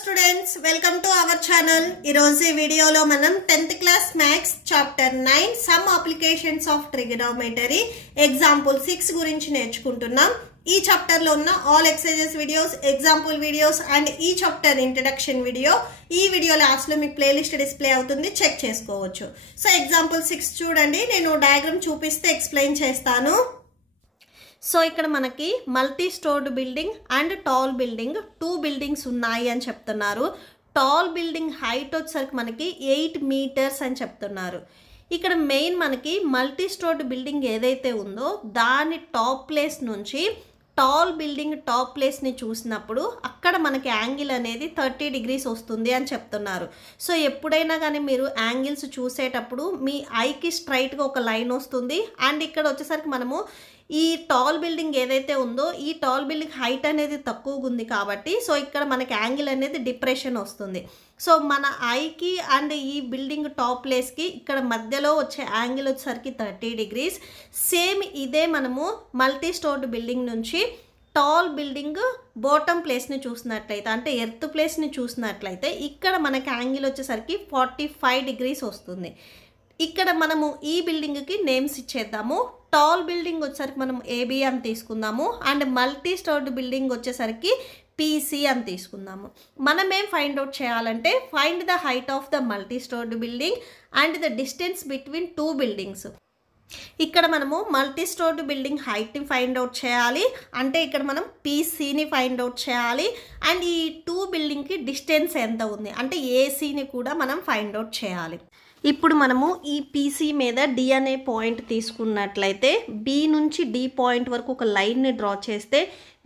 students, welcome to our channel. ఈ రోజు వీడియోలో మనం 10th class maths chapter 9 some applications of trigonometry example 6 గురించి నేర్చుకుంటున్నాం. ఈ చాప్టర్ లో ఉన్న all exercises videos, example videos and ఈ చాప్టర్ ఇంట్రడక్షన్ వీడియో ఈ వీడియో లాస్ట్ లో మీకు ప్లేలిస్ట్ డిస్ప్లే అవుతుంది, చెక్ చేసుకోవచ్చు. సో ఎగ్జాంపుల్ 6 చూడండి, నేను డయాగ్రామ్ చూపిస్తే ఎక్స్ప్లెయిన్ చేస్తాను. సో ఇక్కడ మనకి multi storied building and tall building 2 buildings ఉన్నాయి అని చెప్తున్నారు. టాల్ బిల్డింగ్ హైట్ వచ్చేసరికి మనకి 8 మీటర్స్ అని చెప్తున్నారు. ఇక్కడ మెయిన్ మనకి మల్టీ స్టోర్డ్ బిల్డింగ్ ఏదైతే ఉందో దాని టాప్ ప్లేస్ నుంచి టాల్ బిల్డింగ్ టాప్ ప్లేస్ని చూసినప్పుడు అక్కడ మనకి యాంగిల్ అనేది 30 degrees వస్తుంది అని చెప్తున్నారు. సో ఎప్పుడైనా కానీ మీరు యాంగిల్స్ చూసేటప్పుడు మీ ఐకి స్ట్రైట్గా ఒక లైన్ వస్తుంది. అండ్ ఇక్కడ వచ్చేసరికి మనము ఈ టాల్ బిల్డింగ్ ఏదైతే ఉందో ఈ టాల్ బిల్డింగ్ హైట్ అనేది తక్కువగా ఉంది కాబట్టి సో ఇక్కడ మనకి యాంగిల్ అనేది డిప్రెషన్ వస్తుంది. సో మన ఐకి అండ్ ఈ బిల్డింగ్ టాప్ ప్లేస్కి ఇక్కడ మధ్యలో వచ్చే యాంగిల్ వచ్చేసరికి 30 degrees. సేమ్ ఇదే మనము మల్టీ స్టోర్డ్ బిల్డింగ్ నుంచి టాల్ బిల్డింగ్ బాటమ్ ప్లేస్ని చూసినట్లయితే అంటే ఎర్త్ ప్లేస్ని చూసినట్లయితే ఇక్కడ మనకి యాంగిల్ వచ్చేసరికి 45 degrees వస్తుంది. ఇక్కడ మనము ఈ బిల్డింగ్కి నేమ్స్ ఇచ్చేద్దాము. టాల్ బిల్డింగ్ వచ్చేసరికి మనం ఏబి అని తీసుకుందాము అండ్ మల్టీ స్టోర్డ్ బిల్డింగ్ వచ్చేసరికి పీసీ అని తీసుకుందాము. మనం ఏం ఫైండ్ అవుట్ చేయాలంటే find the height of the multi storied building and the distance between 2 buildings. ఇక్కడ మనము మల్టీ స్టోర్డ్ బిల్డింగ్ హైట్ని ఫైండ్ అవుట్ చేయాలి, అంటే ఇక్కడ మనం పీసీని ఫైండ్ అవుట్ చేయాలి అండ్ ఈ 2 బిల్డింగ్కి డిస్టెన్స్ ఎంత ఉంది అంటే ఏసీని కూడా మనం ఫైండ్ అవుట్ చేయాలి. ఇప్పుడు మనము ఈ పీసీ మీద డి అనే పాయింట్ తీసుకున్నట్లయితే బి నుంచి డి పాయింట్ వరకు ఒక లైన్ని డ్రా చేస్తే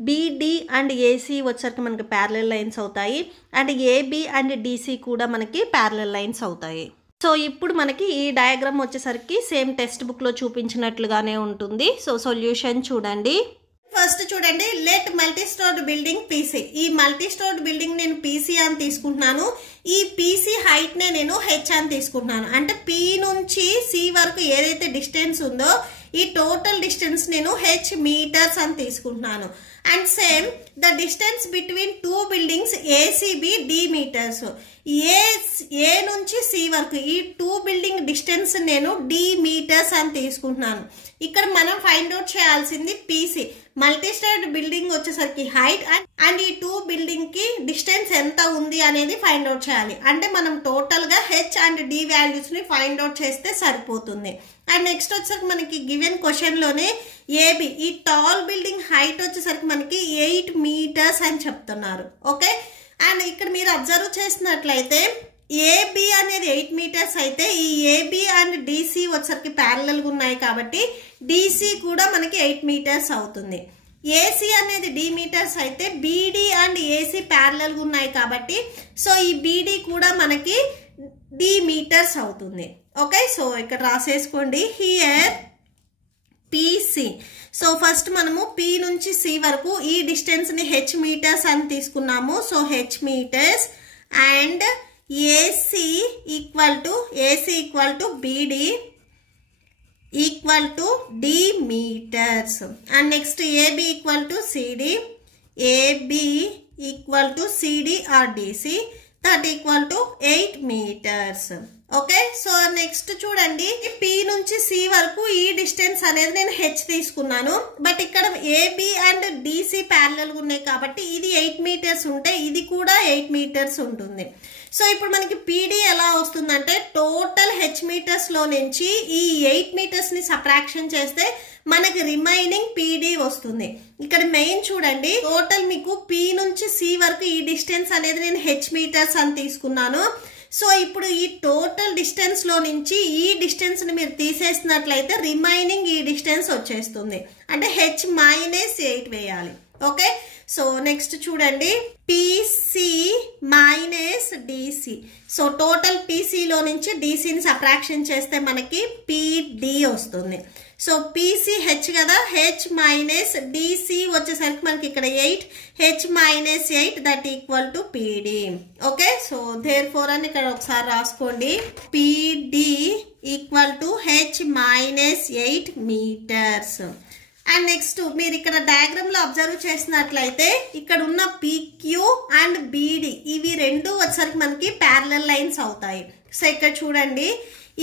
బీడి అండ్ ఏసీ వచ్చేసరికి మనకి ప్యారలల్ లైన్స్ అవుతాయి అండ్ ఏబి అండ్ డిసి కూడా మనకి ప్యారలల్ లైన్స్ అవుతాయి. సో ఇప్పుడు మనకి ఈ డయాగ్రామ్ వచ్చేసరికి సేమ్ టెక్స్ట్ బుక్లో చూపించినట్లుగానే ఉంటుంది. సో సొల్యూషన్ చూడండి. ఫస్ట్ చూడండి, let multi storied building PC. ఈ మల్టీ స్టోర్డ్ బిల్డింగ్ నేను పీసీ అని తీసుకుంటున్నాను. ఈ పీసీ హైట్ నే నేను హెచ్ అని తీసుకుంటున్నాను. అంటే పి నుంచి సి వరకు ఏదైతే డిస్టెన్స్ ఉందో ఈ టోటల్ డిస్టెన్స్ నేను హెచ్ మీటర్స్ అని తీసుకుంటున్నాను. And same the distance between 2 buildings ఏసీబి డి మీటర్స్. ఏ నుంచి సి వరకు ఈ 2 బిల్డింగ్ డిస్టెన్స్ నేను డి మీటర్స్ అని తీసుకుంటున్నాను. ఇక్కడ మనం ఫైండ్ అవుట్ చేయాల్సింది పీసీ మల్టీ స్టోర్డ్ బిల్డింగ్ వచ్చేసరికి హైట్ అండ్ ఈ 2 బిల్డింగ్ కి డిస్టెన్స్ ఎంత ఉంది అనేది ఫైండ్ అవుట్ చేయాలి. అంటే మనం టోటల్ గా హెచ్ అండ్ డి వాల్యూస్ ని ఫైండ్ అవుట్ చేస్తే సరిపోతుంది. అండ్ నెక్స్ట్ వచ్చేసరికి మనకి గివెన్ క్వశ్చన్ లోనే ఏబి ఈ టాల్ బిల్డింగ్ హైట్ వచ్చేసరికి మనకి 8 మీటర్స్ అని చెప్తున్నారు. ఓకే, అండ్ ఇక్కడ మీరు అబ్జర్వ్ చేసినట్లయితే ఏబి అనేది 8 మీటర్స్ అయితే ఈ ఏబి అండ్ డిసి వచ్చేసరికి ప్యారలల్గా ఉన్నాయి కాబట్టి డిసి కూడా మనకి 8 మీటర్స్ అవుతుంది. ఏసీ అనేది డి మీటర్స్ అయితే బీడి అండ్ ఏసీ ప్యారలల్గా ఉన్నాయి కాబట్టి సో ఈ బీడి కూడా మనకి డి మీటర్స్ అవుతుంది. ఓకే, సో ఇక్కడ రాసేసుకోండి హియర్ పీసీ. సో ఫస్ట్ మనము పి నుంచి సి వరకు ఈ డిస్టెన్స్ని హెచ్ మీటర్స్ అని తీసుకున్నాము. So H meters and AC equal to BD equal to D meters and next AB equal to CD, AB equal to CD or DC that equal to 8 meters. Okay, so next చూడండి, P నుంచి C వరకు ఈ distance అనేది నేను H తీసుకున్నాను. But ఇక్కడ AB and DC parallel ఉన్నాయి కాబట్టి ఇది 8 మీటర్స్ ఉంటే ఇది కూడా 8 మీటర్స్ ఉంటుంది. సో ఇప్పుడు మనకి పీడి ఎలా వస్తుందంటే టోటల్ హెచ్ మీటర్స్ లో నుంచి ఈ 8 మీటర్స్ ని సబ్ట్రాక్షన్ చేస్తే మనకి రిమైనింగ్ పీడి వస్తుంది. ఇక్కడ మెయిన్ చూడండి, టోటల్ మీకు పి నుంచి సి వరకు ఈ డిస్టెన్స్ అనేది నేను హెచ్ మీటర్స్ అని తీసుకున్నాను. సో ఇప్పుడు ఈ టోటల్ డిస్టెన్స్ లో నుంచి ఈ డిస్టెన్స్ ని మీరు తీసేసినట్లయితే రిమైనింగ్ ఈ డిస్టెన్స్ వచ్చేస్తుంది. అంటే హెచ్ మైనస్ 8 వేయాలి. ఓకే, సో నెక్స్ట్ చూడండి PC minus DC. So total పీసీలో నుంచి డిసిని సబ్ట్రాక్షన్ చేస్తే మనకి పీడి వస్తుంది. సో పీసీ హెచ్ కదా, హెచ్ మైనస్ డిసి వచ్చేసరికి మనకి ఇక్కడ 8, H minus 8 that equal to PD. Okay, so therefore అని ఇక్కడ ఒకసారి రాసుకోండి, PD equal to H minus 8 meters. And next మీరు ఇక్కడ డయాగ్రామ్ లో అబ్జర్వ్ చేసినట్లయితే ఇక్కడ ఉన్న PQ అండ్ BD ఇవి వచ్చేసరికి మనకి ప్యారలల్ లైన్స్ అవుతాయి. సో ఇక్కడ చూడండి,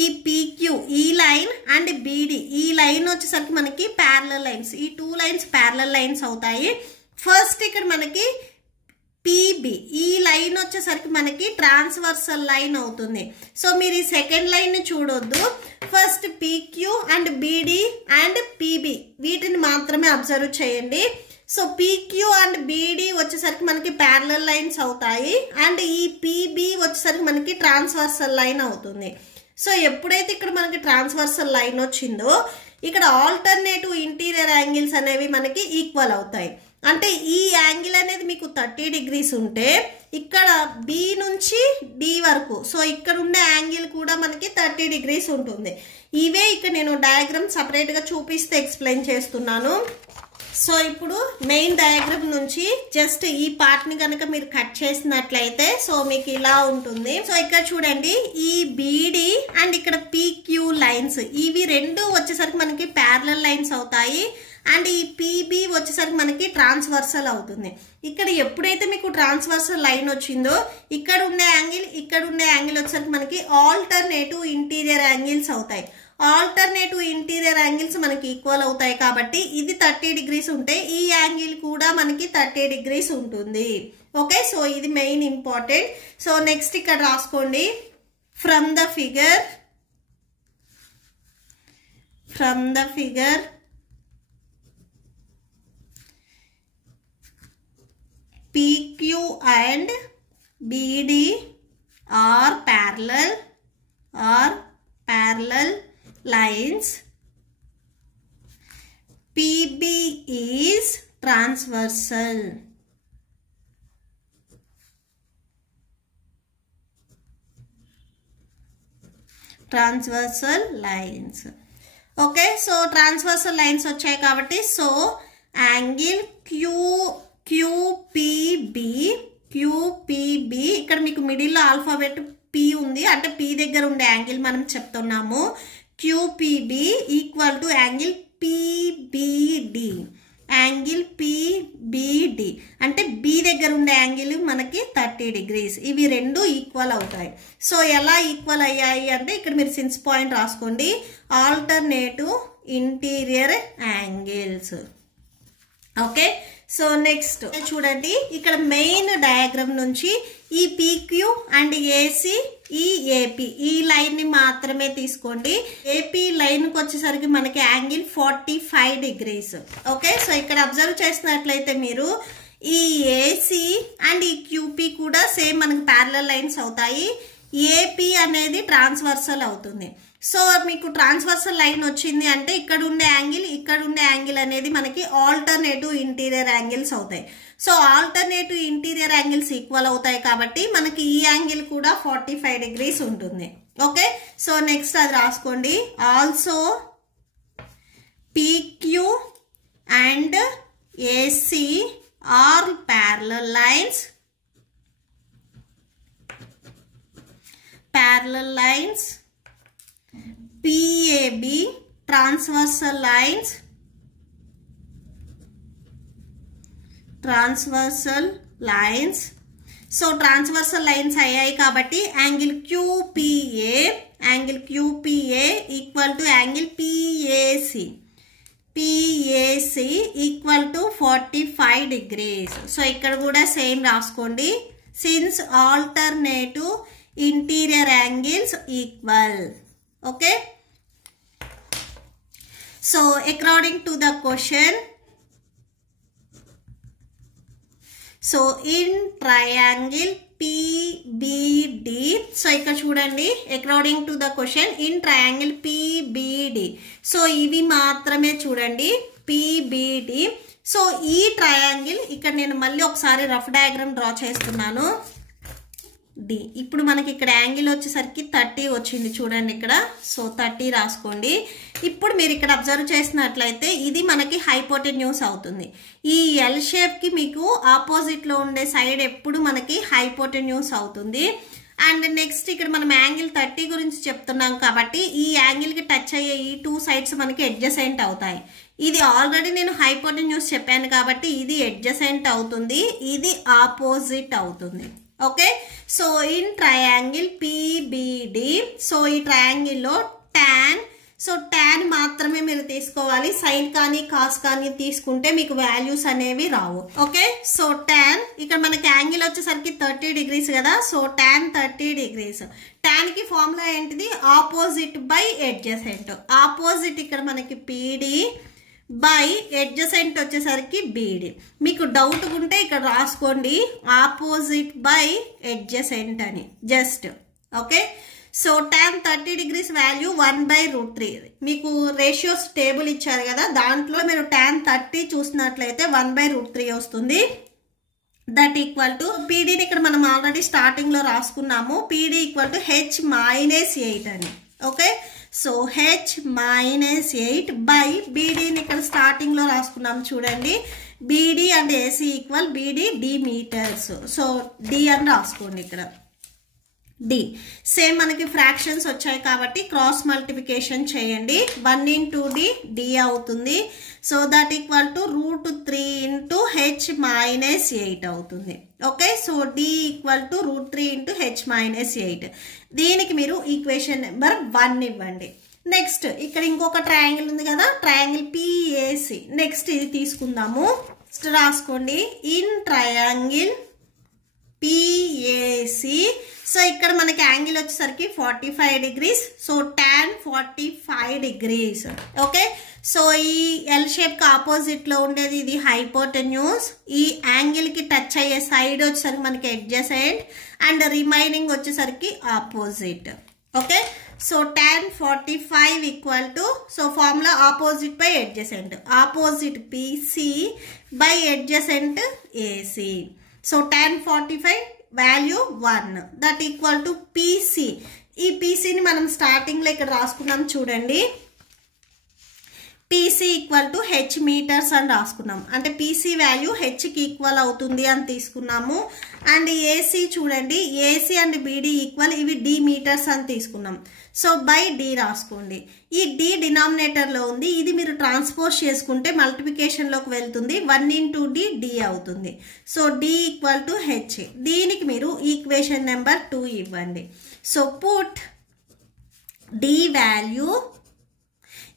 ఈ పీక్యూ ఈ లైన్ అండ్ బీడి ఈ లైన్ వచ్చేసరికి మనకి ప్యారలల్ లైన్స్, ఈ 2 లైన్స్ ప్యారలల్ లైన్స్ అవుతాయి. ఫస్ట్ ఇక్కడ మనకి పీబీ ఈ లైన్ వచ్చేసరికి మనకి ట్రాన్స్వర్సల్ లైన్ అవుతుంది. సో మీరు ఈ సెకండ్ లైన్ ని చూడొద్దు, first PQ and BD and PB వీటిని మాత్రమే అబ్జర్వ్ చేయండి. సో పీక్యూ అండ్ బీడి వచ్చేసరికి మనకి ప్యారలల్ లైన్స్ అవుతాయి అండ్ ఈ పీబీ వచ్చేసరికి మనకి ట్రాన్స్వర్సల్ లైన్ అవుతుంది. సో ఎప్పుడైతే ఇక్కడ మనకి ట్రాన్స్వర్సల్ లైన్ వచ్చిందో ఇక్కడ ఆల్టర్నేటివ్ ఇంటీరియర్ యాంగిల్స్ అనేవి మనకి ఈక్వల్ అవుతాయి. అంటే ఈ యాంగిల్ అనేది మీకు 30 degrees ఉంటే ఇక్కడ బి నుంచి డి వరకు, సో ఇక్కడ ఉండే యాంగిల్ కూడా మనకి 30 degrees ఉంటుంది. ఇవే ఇక్కడ నేను డయాగ్రామ్ సపరేట్గా చూపిస్తే ఎక్స్ప్లెయిన్ చేస్తున్నాను. సో ఇప్పుడు మెయిన్ డయాగ్రామ్ నుంచి జస్ట్ ఈ పార్ట్ ని కనుక మీరు కట్ చేసినట్లయితే సో మీకు ఇలా ఉంటుంది. సో ఇక్కడ చూడండి, ఈ బీడి అండ్ ఇక్కడ పీక్యూ లైన్స్ ఇవి రెండు వచ్చేసరికి మనకి ప్యారలల్ లైన్స్ అవుతాయి అండ్ ఈ పీబీ వచ్చేసరికి మనకి ట్రాన్స్వర్సల్ అవుతుంది. ఇక్కడ ఎప్పుడైతే మీకు ట్రాన్స్వర్సల్ లైన్ వచ్చిందో ఇక్కడ ఉండే యాంగిల్ వచ్చేసరికి మనకి ఆల్టర్నేటివ్ ఇంటీరియర్ యాంగిల్స్ అవుతాయి. ఆల్టర్నేటివ్ ఇంటీరియర్ యాంగిల్స్ మనకి ఈక్వల్ అవుతాయి కాబట్టి ఇది 30 degrees ఉంటే ఈ యాంగిల్ కూడా మనకి 30 degrees ఉంటుంది. ఓకే, సో ఇది మెయిన్ ఇంపార్టెంట్. సో నెక్స్ట్ ఇక్కడ రాసుకోండి, from the figure PQ and BD are parallel lines. PB is transversal. Lines. Okay, so transversal lines వచ్చాయి కాబట్టి సో యాంగిల్ QPB ఇక్కడ మీకు మిడిల్లో ఆల్ఫాబెట్ P ఉంది, అంటే P దగ్గర ఉండే యాంగిల్ మనం చెప్తున్నాము. QPB equal to angle PBD. అంటే B దగ్గర ఉండే యాంగిల్ మనకి 30 degrees. ఇవి రెండు ఈక్వల్ అవుతాయి. సో ఎలా ఈక్వల్ అయ్యాయి అంటే ఇక్కడ మీరు సిన్స్ పాయింట్ రాసుకోండి, alternative interior angles. Okay, so next చూడండి, ఇక్కడ మెయిన్ డయాగ్రామ్ నుంచి ఈ పీక్యూ అండ్ ఏసీ ఈ ఏపీ ఈ లైన్ ని మాత్రమే తీసుకోండి. ఏపీ లైన్ కి వచ్చేసరికి మనకి యాంగిల్ 45 degrees. ఓకే, సో ఇక్కడ అబ్జర్వ్ చేసినట్లయితే మీరు ఈ ఏసీ అండ్ ఈ క్యూపీ కూడా సేమ్ మనకి ప్యారలల్ లైన్స్ అవుతాయి. ఏపీ అనేది ట్రాన్స్వర్సల్ అవుతుంది. సో మీకు ట్రాన్స్వర్సల్ లైన్ వచ్చింది అంటే ఇక్కడ ఉండే యాంగిల్ అనేది మనకి ఆల్టర్నేటివ్ ఇంటీరియర్ యాంగిల్స్ అవుతాయి. So alternative interior angles equal అవుతాయి కాబట్టి మనకి ఈ యాంగిల్ కూడా 45 degrees ఉంటుంది. ఓకే, సో నెక్స్ట్ అది రాసుకోండి, also PQ and AC are parallel lines. PAB transversal lines. So transversal lines అయ్యాయి కాబట్టి angle QPA equal to angle PAC equal to 45 degrees. So ఇక్కడ కూడా సేమ్ రాసుకోండి, since alternative interior angles equal. Okay, so according to the question, so in triangle PBD, so ఇక్కడ చూడండి, according to the question in triangle PBD, so ఇవి మాత్రమే చూడండి PBD. So ఈ triangle ఇక్కడ నేను మళ్ళీ ఒకసారి రఫ్ డయాగ్రామ్ డ్రా చేస్తున్నాను. డి ఇప్పుడు మనకి ఇక్కడ యాంగిల్ వచ్చేసరికి 30 వచ్చింది చూడండి ఇక్కడ. సో 30 రాసుకోండి. ఇప్పుడు మీరు ఇక్కడ అబ్జర్వ్ చేసినట్లయితే ఇది మనకి హైపోటెన్యూస్ అవుతుంది. ఈ ఎల్ షేప్ కి మీకు ఆపోజిట్ లో ఉండే సైడ్ ఎప్పుడు మనకి హైపోటెన్యూస్ అవుతుంది. అండ్ నెక్స్ట్ ఇక్కడ మనం యాంగిల్ 30 గురించి చెప్తున్నాం కాబట్టి ఈ యాంగిల్ కి టచ్ అయ్యే ఈ 2 సైడ్స్ మనకి అడ్జసెంట్ అవుతాయి. ఇది ఆల్రెడీ నేను హైపోటెన్యూస్ చెప్పాను కాబట్టి ఇది అడ్జసెంట్ అవుతుంది, ఇది ఆపోజిట్ అవుతుంది. Okay, so in triangle PBD, so ఈ ట్రయాంగిల్లో tan మాత్రమే మీరు తీసుకోవాలి. సైన్ కానీ కాస్ కానీ తీసుకుంటే మీకు వాల్యూస్ అనేవి రావు. ఓకే, సో tan ఇక్కడ మనకి యాంగిల్ వచ్చేసరికి 30 degrees కదా, సో tan 30 degrees. tan కి ఫార్ములా ఏంటిది? Opposite by adjacent. ఆపోజిట్ ఇక్కడ మనకి పీడి బై అడ్జసెంట్ వచ్చేసరికి బీడి. మీకు డౌట్ ఉంటే ఇక్కడ రాసుకోండి ఆపోజిట్ బై అడ్జసెంట్ అని just. Okay, so tan 30 degrees value 1/√3. మీకు రేషియోస్ టేబుల్ ఇచ్చారు కదా, దాంట్లో మీరు tan 30 చూసినట్లయితే 1/√3 వస్తుంది. దట్ ఈక్వల్ టు పీడీని ఇక్కడ మనం ఆల్రెడీ స్టార్టింగ్ లో రాసుకున్నాము. పీడీ ఈక్వల్ టు h-8 అని. ఓకే, సో h-8 బై బీడీని ఇక్కడ స్టార్టింగ్ లో రాసుకున్నాం చూడండి. BD and AC equal BD D meters. So D అని రాసుకోండి ఇక్కడ. డి సేమ్ మనకి ఫ్రాక్షన్స్ వచ్చాయి కాబట్టి క్రాస్ మల్టిప్లికేషన్ చేయండి. 1 into d d అవుతుంది. So that equal to √3 into h-8 అవుతుంది. Okay, so d equal to √3 into h-8. దీనికి మీరు ఈక్వేషన్ నెంబర్ 1 ఇవ్వండి. నెక్స్ట్ ఇక్కడ ఇంకొక ట్రయాంగిల్ ఉంది కదా, ట్రయాంగిల్ పిఏసి. నెక్స్ట్ ఇది తీసుకుందాము, రాసుకోండి. ఇన్ ట్రయాంగిల్ పిఏసి, సో ఇక్కడ మనకి యాంగిల్ వచ్చేసరికి 45 degrees. So tan 45 degrees. Okay, so ఈ ఎల్ షేప్ కి ఆపోజిట్ లో ఉండేది ఇది హైపోటెన్యూస్. ఈ యాంగిల్ కి టచ్ అయ్యే సైడ్ వచ్చేసరికి మనకి అడ్జసెంట్ అండ్ రిమైనింగ్ వచ్చేసరికి opposite. Okay, so tan 45 equal to, so formula opposite by adjacent. Opposite PC by adjacent AC. So tan 45 value 1 that equal to PC. ఈ పీసీని మనం స్టార్టింగ్ లో ఇక్కడ రాసుకున్నాం చూడండి. PC equal to h metres అని రాసుకున్నాం. అంటే పీసీ వాల్యూ h కి ఈక్వల్ అవుతుంది అని తీసుకున్నాము. అండ్ ఏసీ చూడండి, ఏసీ అండ్ బీడీ ఈక్వల్, ఇవి డి మీటర్స్ అని తీసుకున్నాం. సో బై డి రాసుకోండి. ఈ డి డినామినేటర్ లో ఉంది, ఇది మీరు ట్రాన్స్పోజ్ చేసుకుంటే మల్టిప్లికేషన్ లోకి వెళ్తుంది. 1 into d d అవుతుంది. So D equal to h. దీనికి మీరు ఈక్వేషన్ నెంబర్ 2 ఇవ్వండి. సో పుట్ డి వాల్యూ,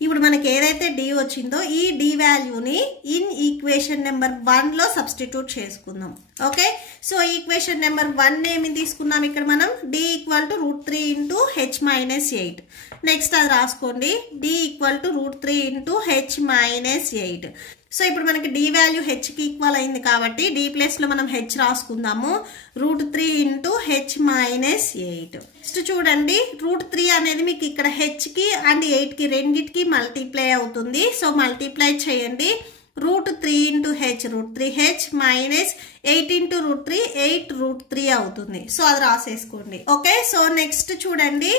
ఇప్పుడు మనకి ఏదైతే డి వచ్చిందో ఈ డి వాల్యూని ఇన్ ఈక్వేషన్ నెంబర్ 1 లో సబ్స్టిట్యూట్ చేసుకుందాం. ఓకే, సో ఈక్వేషన్ నెంబర్ 1 ఏమి తీసుకున్నాం ఇక్కడ మనం? D equal to √3 into h-8. Next అది రాసుకోండి. D equal to √3 into h-8. So ఇప్పుడు మనకి డి వాల్యూ h కి ఈక్వల్ అయింది కాబట్టి డి ప్లేస్ లో మనం h రాసుకుందాము. √3 into h-8. నెక్స్ట్ చూడండి, √3 అనేది మీకు ఇక్కడ h కి అండ్ 8 కి రెండిటికి మల్టిప్లై అవుతుంది. సో మల్టిప్లై చేయండి. √3 into h √3h minus 8 into √3 8 √3 అవుతుంది. సో అది రాసేసుకోండి. ఓకే, సో నెక్స్ట్ చూడండి,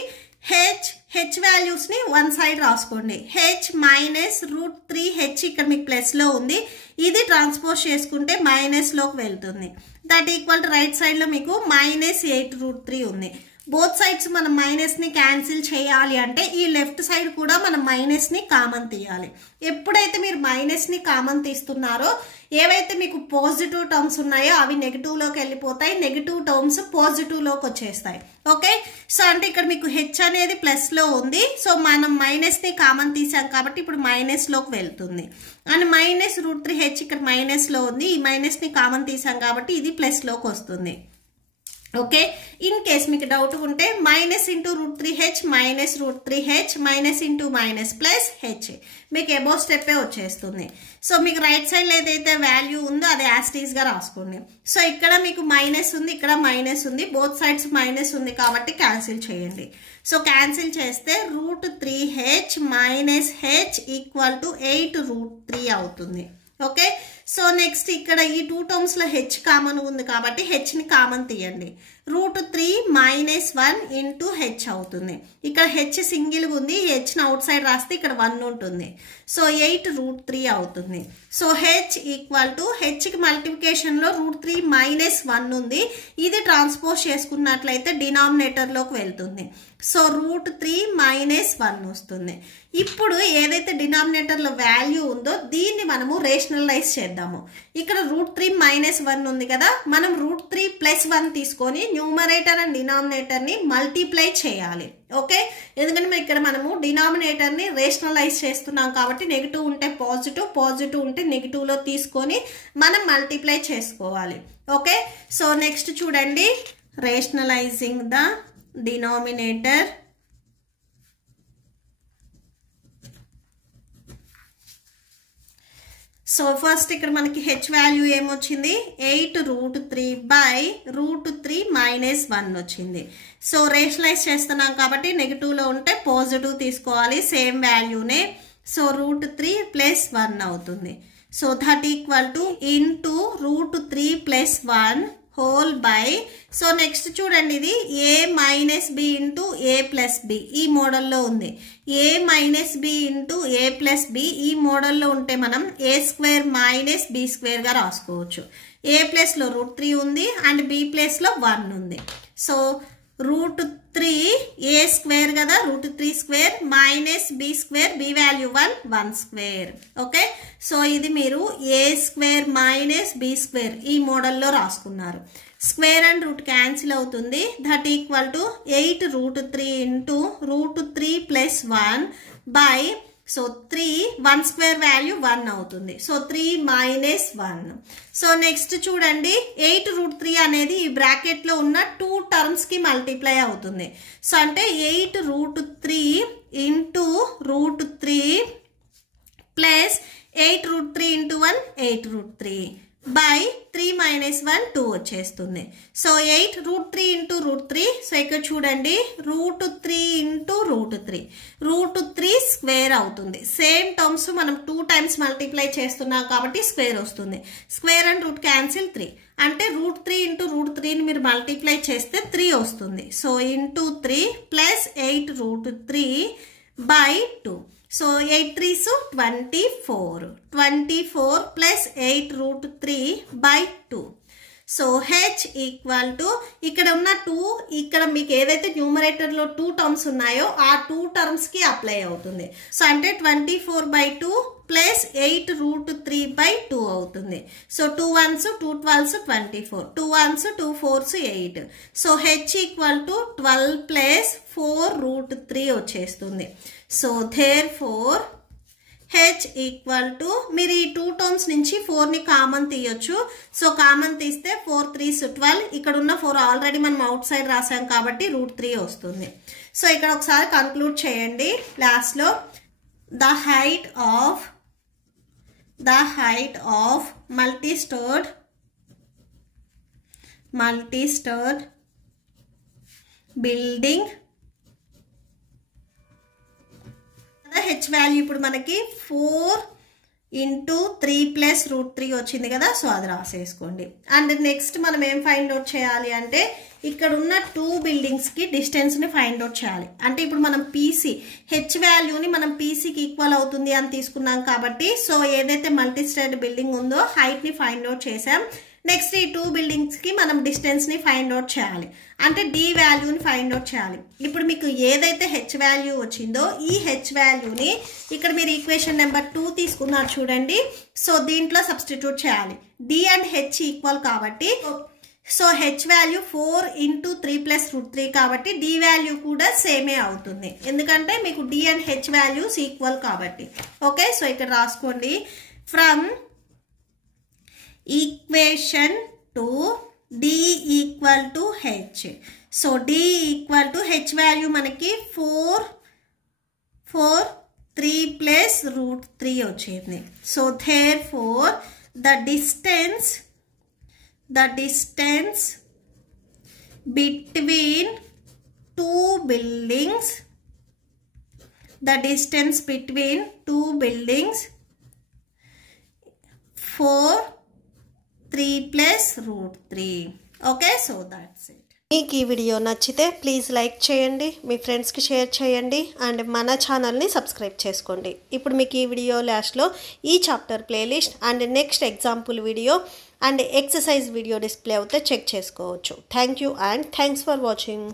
h వాల్యూస్ ని వన్ సైడ్ రాసుకోండి. h మైనస్ √3h ఇక్కడ మీకు ప్లస్ లో ఉంది, ఇది ట్రాన్స్పోజ్ చేసుకుంటే మైనస్ లోకి వెళ్తుంది. That equal to right side లో మీకు -8 √3 ఉంది. బోత్ సైడ్స్ మనం మైనస్ ని క్యాన్సిల్ చేయాలి అంటే ఈ లెఫ్ట్ సైడ్ కూడా మనం మైనస్ ని కామన్ తీయాలి. ఎప్పుడైతే మీరు మైనస్ ని కామన్ తీస్తున్నారో ఏవైతే మీకు పాజిటివ్ టర్మ్స్ ఉన్నాయో అవి నెగిటివ్ లోకి వెళ్ళిపోతాయి, నెగిటివ్ టర్మ్స్ పాజిటివ్ లోకి వచ్చేస్తాయి. ఓకే, సో అంటే ఇక్కడ మీకు h అనేది ప్లస్ లో ఉంది. సో మనం మైనస్ ని కామన్ తీసాం కాబట్టి ఇప్పుడు మైనస్ లోకి వెళ్తుంది. అండ్ మైనస్ √3h ఇక్కడ మైనస్ లో ఉంది, ఈ మైనస్ ని కామన్ తీసాం కాబట్టి ఇది ప్లస్ లోకి వస్తుంది. ఓకే, ఇన్ కేస్ మీకు డౌట్ ఉంటే minus into √3h minus √3h minus into minus plus h మీకు ఎబో స్టెప్పే వచ్చేస్తుంది. సో మీకు రైట్ సైడ్ లో ఏదైతే వాల్యూ ఉందో అది యాస్టీస్ గా రాసుకోండి. సో ఇక్కడ మీకు మైనస్ ఉంది, ఇక్కడ మైనస్ ఉంది, బోత్ సైడ్స్ మైనస్ ఉంది కాబట్టి క్యాన్సిల్ చేయండి. సో క్యాన్సిల్ చేస్తే √3h minus h equal to 8 √3 అవుతుంది. ఓకే, సో నెక్స్ట్ ఇక్కడ ఈ 2 టర్మ్స్ లో h కామన్ ఉంది కాబట్టి h ని కామన్ తీయండి. √3 మైనస్ 1 ఇంటూ హెచ్ అవుతుంది. ఇక్కడ హెచ్ సింగిల్గా ఉంది, హెచ్ని అవుట్ సైడ్ రాస్తే ఇక్కడ 1 ఉంటుంది. సో 8√3 అవుతుంది. సో హెచ్ ఈక్వల్ టు హెచ్కి మల్టిప్లికేషన్లో √3 మైనస్ 1 ఉంది, ఇది ట్రాన్స్పోజ్ చేసుకున్నట్లయితే డినామినేటర్లోకి వెళ్తుంది. సో √3 మైనస్ 1 వస్తుంది. ఇప్పుడు ఏదైతే డినామినేటర్లో వాల్యూ ఉందో దీన్ని మనము రేషనలైజ్ చేద్దాము. ఇక్కడ √3 మైనస్ 1 ఉంది కదా, మనం √3 ప్లస్ 1 తీసుకొని న్యూమరేటర్ అండ్ డినామినేటర్ని మల్టిప్లై చేయాలి. ఓకే, ఎందుకంటే ఇక్కడ మనము డినామినేటర్ని రేషనలైజ్ చేస్తున్నాం కాబట్టి నెగిటివ్ ఉంటే పాజిటివ్, పాజిటివ్ ఉంటే నెగిటివ్లో తీసుకొని మనం మల్టిప్లై చేసుకోవాలి. ఓకే, సో నెక్స్ట్ చూడండి, rationalising the denominator. So first ఇక్కడ మనకి హెచ్ వాల్యూ ఏమొచ్చింది, 8√3 బై √3 మైనస్ 1 వచ్చింది. సో రేషనలైజ్ చేస్తున్నాం కాబట్టి నెగిటివ్లో ఉంటే పాజిటివ్ తీసుకోవాలి, సేమ్ వాల్యూనే. సో √3 ప్లస్ 1 అవుతుంది. So that equal to into √3 plus 1 whole by. So next చూడండి, ఇది ఏ మైనస్ బి ఇంటూ ఏ ప్లస్ బి ఈ మోడల్లో ఉంది. ఏ మైనస్ బి ఇంటూ ఏ ప్లస్ బి ఈ మోడల్లో ఉంటే మనం ఏ స్క్వేర్ మైనస్ బి స్క్వేర్గా రాసుకోవచ్చు. ఏ ప్లస్లో √3 ఉంది అండ్ బి ప్లస్లో 1 ఉంది. సో √3 ఏ స్క్వేర్ కదా, √3 square minus B square, B value 1 square. Okay, so ఇది మీరు A square minus B square ఈ మోడల్లో రాసుకున్నారు. స్క్వేర్ అండ్ రూట్ క్యాన్సిల్ అవుతుంది. That equal to 8√3 into √3 plus 1 by. So 1 square value 1 అవుతుంది. సో 3 మైనస్ 1. సో నెక్స్ట్ చూడండి, 8√3 అనేది ఈ బ్రాకెట్లో ఉన్న 2 టర్మ్స్కి మల్టిప్లై అవుతుంది. సో అంటే 8√3 ఇంటూ √3 ప్లస్ 8√3 ఇంటూ 1 8√3 బై 3 మైనస్ 1 2 వచ్చేస్తుంది. So 8√3 into √3. సో ఇక్కడ చూడండి, √3 ఇంటూ √3 √3 స్క్వేర్ అవుతుంది. సేమ్ టర్మ్స్ మనం 2 టైమ్స్ మల్టిప్లై చేస్తున్నాం కాబట్టి స్క్వేర్ వస్తుంది. స్క్వేర్ అండ్ రూట్ క్యాన్సిల్ 3 అంటే √3 ఇంటూ √3ని మీరు మల్టిప్లై చేస్తే 3 వస్తుంది. So into 3 plus 8√3 by 2. So 8 3s 24 plus 8√3 by 2. So H equal to ఇక్కడ ఉన్న 2, ఇక్కడ మీకు ఏదైతే న్యూమరేటర్లో 2 టర్మ్స్ ఉన్నాయో ఆ 2 టర్మ్స్కి అప్లై అవుతుంది. సో అంటే 24/2 ప్లస్ 8√3 బై 2 అవుతుంది. So 2 1s 2 12s 24, 2 1s 2 4s 8. So H equal to 12 plus 4√3 వచ్చేస్తుంది. So therefore H equal to, మీరు ఈ 2 టర్మ్స్ నుంచి 4ని కామన్ తీయొచ్చు. సో కామన్ తీస్తే 4 3s 12, ఇక్కడ ఉన్న 4 ఆల్రెడీ మనం అవుట్ సైడ్ రాసాం కాబట్టి √3 వస్తుంది. సో ఇక్కడ ఒకసారి కన్క్లూడ్ చేయండి లాస్ట్లో. The height of multi-stored building, H value ఇప్పుడు మనకి 4 ఇంటూ 3 ప్లస్ √3 వచ్చింది కదా, సో అది రాసేసుకోండి. అండ్ నెక్స్ట్ మనం ఏం ఫైండ్ అవుట్ చేయాలి అంటే ఇక్కడ ఉన్న 2 బిల్డింగ్స్కి డిస్టెన్స్ని ఫైండ్ అవుట్ చేయాలి. అంటే ఇప్పుడు మనం పీసీ హెచ్ వాల్యూని మనం పీసీకి ఈక్వల్ అవుతుంది అని తీసుకున్నాం కాబట్టి, సో ఏదైతే మల్టీ స్టేర్డ్ బిల్డింగ్ ఉందో హైట్ని ఫైండ్ అవుట్ చేసాం. నెక్స్ట్ ఈ 2 బిల్డింగ్స్కి మనం డిస్టెన్స్ని ఫైండ్ అవుట్ చేయాలి, అంటే డి వాల్యూని ఫైండ్ అవుట్ చేయాలి. ఇప్పుడు మీకు ఏదైతే హెచ్ వాల్యూ వచ్చిందో ఈ హెచ్ వాల్యూని ఇక్కడ మీరు ఈక్వేషన్ నెంబర్ 2 తీసుకున్నారు చూడండి. సో దీంట్లో సబ్స్టిట్యూట్ చేయాలి. డి అండ్ హెచ్ ఈక్వల్ కాబట్టి, so H value 4 into 3 plus √3 కాబట్టి డి వాల్యూ కూడా సేమే అవుతుంది, ఎందుకంటే మీకు D and H values equal కాబట్టి. ఓకే, సో ఇక్కడ రాసుకోండి. From equation 2 d equal to H. So d equal to H value మనకి 4 3 ప్లస్ √3 వచ్చింది. So therefore the distance between 2 buildings, 4 3 plus √3. Okay, so that's it. మీకు ఈ video నచ్చితే please like చేయండి, మీ ఫ్రెండ్స్కి షేర్ చేయండి అండ్ మన ఛానల్ని సబ్స్క్రైబ్ చేసుకోండి. ఇప్పుడు మీకు ఈ వీడియో లాస్ట్లో ఈ chapter playlist and next example video and exercise video display అవుతే చెక్ చేసుకోవచ్చు. Thank you and thanks for watching.